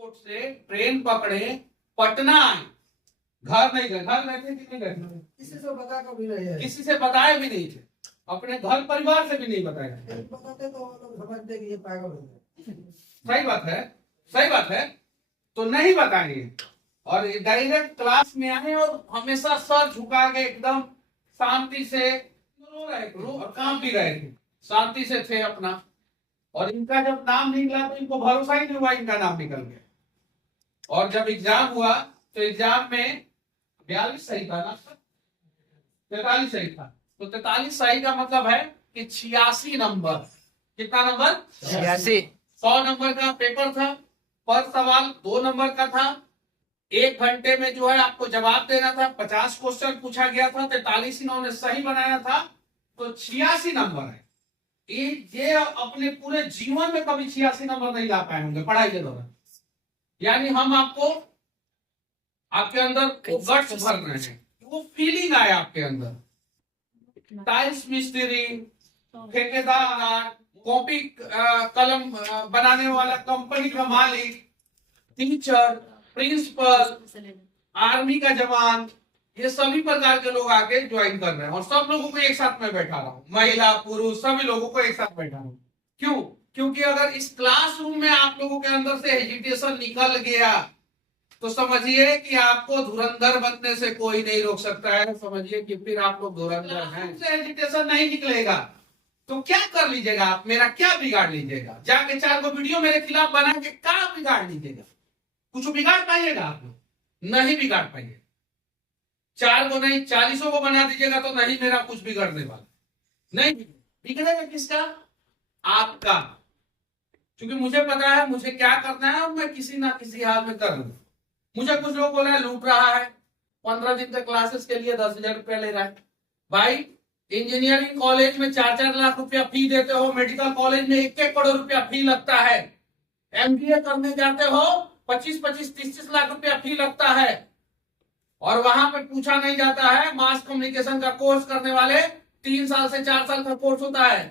Airport से train पकड़े, पटना आए, घर नहीं गए। घर गए थे कि नहीं गए? किसी से बता कभी नहीं है। किसी से बताए भी नहीं थे, अपने घर परिवार से भी नहीं बताया। बताते तो वो लोग समझते कि ये पागल हो गए। सही बात है, सही बात है। तो नहीं बताएंगे और डायरेक्ट क्लास में आए और हमेशा सर झुका के एकदम शांति से रो रहे थे और काम भी रहे थे, शांति से थे अपना। और इनका जब नाम निकला तो इनको भरोसा ही नहीं हुआ इनका नाम निकल गया। और जब एग्जाम हुआ तो एग्जाम में 42 सही था ना, 43 सही था। तो 43 सही का मतलब है कि 86 नंबर। कितना नंबर? 86। 100 नंबर का पेपर था, पर सवाल 2 नंबर का था। 1 घंटे में जो है आपको जवाब देना था। 50 क्वेश्चन पूछा गया था, 43 इन्होंने सही बनाया था, तो 86 नंबर है। ये अपने पूरे जीवन में कभी 86 नंबर नहीं ला पाए होंगे पढ़ाई के दौरान। यानी हम आपको आपके अंदर वो गट्स भर रहे हैं, वो फीलिंग आए आपके अंदर। टाइल्स मिस्त्री, ठेकेदार, कॉपी कलम बनाने वाला कंपनी का मालिक, टीचर, प्रिंसिपल, आर्मी का जवान, ये सभी प्रकार के लोग आके ज्वाइन कर रहे हैं। और सब लोगों को एक साथ में बैठा रहा हूँ, महिला पुरुष सभी लोगों को एक साथ बैठा रहा हूँ। क्यों? क्योंकि अगर इस क्लासरूम में आप लोगों के अंदर से हेजिटेशन निकल गया तो समझिए कि आपको धुरंधर बनने से कोई नहीं रोक सकता है। समझिए कि फिर आप लोग धुरंधर हैं। से हेजिटेशन नहीं निकलेगा तो क्या कर लीजिएगा आप, मेरा क्या बिगाड़ लीजिएगा? जाके 4 को वीडियो मेरे खिलाफ बना के क्या बिगाड़ लीजिएगा? कुछ बिगाड़ पाइएगा आप लोग? नहीं बिगाड़ पाइए। 4 को नहीं 40 को बना दीजिएगा तो नहीं मेरा कुछ बिगड़ने वाला नहीं। बिगड़ेगा किसका? आपका। क्योंकि मुझे पता है मुझे क्या करना है और मैं किसी ना किसी हाल में कर लूं। मुझे कुछ लोग बोल रहे हैं लूट रहा है, 15 दिन तक क्लासेस के लिए 10,000 रुपया ले रहा है। भाई इंजीनियरिंग कॉलेज में 4-4 लाख रुपया फी देते हो, मेडिकल कॉलेज में 1-1 करोड़ रुपया फी लगता है, एमबीए करने जाते हो 25-25, 30-30 लाख रुपया फी लगता है। और वहां पे पूछा नहीं जाता है, मास कम्युनिकेशन का कोर्स करने वाले 3 साल से 4 साल का कोर्स होता है।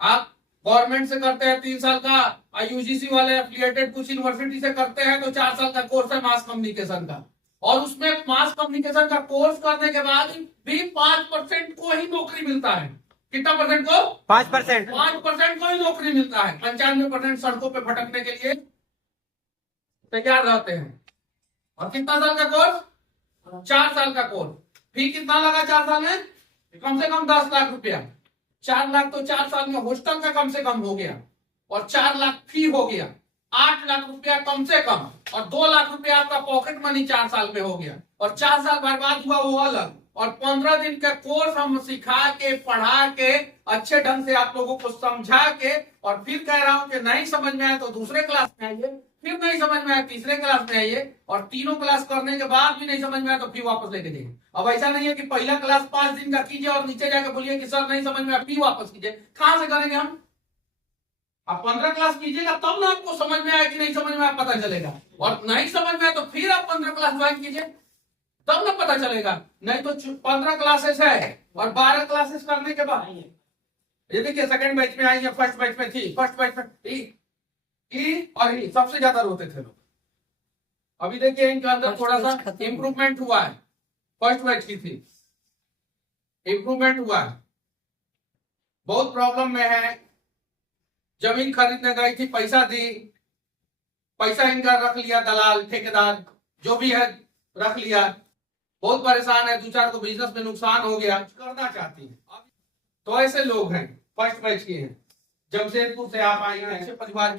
आप गवर्नमेंट से करते हैं 3 साल का, यूजीसी वाले एफिलिएटेड कुछ यूनिवर्सिटी से करते हैं तो 4 साल का कोर्स है मास कम्युनिकेशन का। और उसमें मास कम्युनिकेशन का कोर्स करने के बाद भी 5% को ही नौकरी मिलता है। कितना परसेंट को? 5%। 5% को ही नौकरी मिलता है। 95% सड़कों पे भटकने के लिए तैयार रहते हैं। और कितना साल का कोर्स? 4 साल का कोर्स। फी कितना लगा 4 साल में? कम से कम 10 लाख रुपया। 4 लाख तो 4 साल में हॉस्टल का कम से कम हो गया, और 4 लाख फी हो गया, 8 लाख रुपया कम से कम, और 2 लाख रुपया आपका पॉकेट मनी 4 साल में हो गया। और 4 साल बर्बाद हुआ वो अलग। और 15 दिन का कोर्स हम सिखा के पढ़ा के अच्छे ढंग से आप लोगों को समझा के, और फिर कह रहा हूं कि नहीं समझ में आए तो दूसरे क्लास में आइए, फिर नहीं समझ में आए तीसरे क्लास में आइए, और तीनों क्लास करने के बाद भी नहीं समझ में आए तो फिर वापस लेके जाइए। अब ऐसा नहीं है कि पहला क्लास 5 दिन का कीजिए और नीचे जाकर बोलिए कि सर नहीं समझ में आया, फिर वापस कीजिए। कहां से करेंगे हम? आप 15 क्लास कीजिएगा तब ना आपको समझ में आया कि नहीं समझ में आया पता चलेगा। और नहीं समझ में आया तो फिर आप 15 क्लास ज्वाइन कीजिए, तब ना पता चलेगा। नहीं तो 15 क्लासेस है और 12 क्लासेस करने के बाद ये देखिए सेकंड बैच में आई है, फर्स्ट बैच में थी, फर्स्ट बैच में ई और ई सबसे ज्यादा रोते थे लोग। अभी देखिए इनके अंदर थोड़ा सा इम्प्रूवमेंट हुआ है। फर्स्ट बैच की थी, इम्प्रूवमेंट हुआ है। बहुत प्रॉब्लम में है। जमीन खरीदने गई थी, पैसा दी, पैसा इनका रख लिया, दलाल ठेकेदार जो भी है रख लिया। बहुत परेशान है, 2-4 को बिजनेस में नुकसान हो गया, करना चाहती है। तो ऐसे लोग हैं, फर्स्ट बैच के हैं, जमशेदपुर से आप आई हैं, अच्छे परिवार की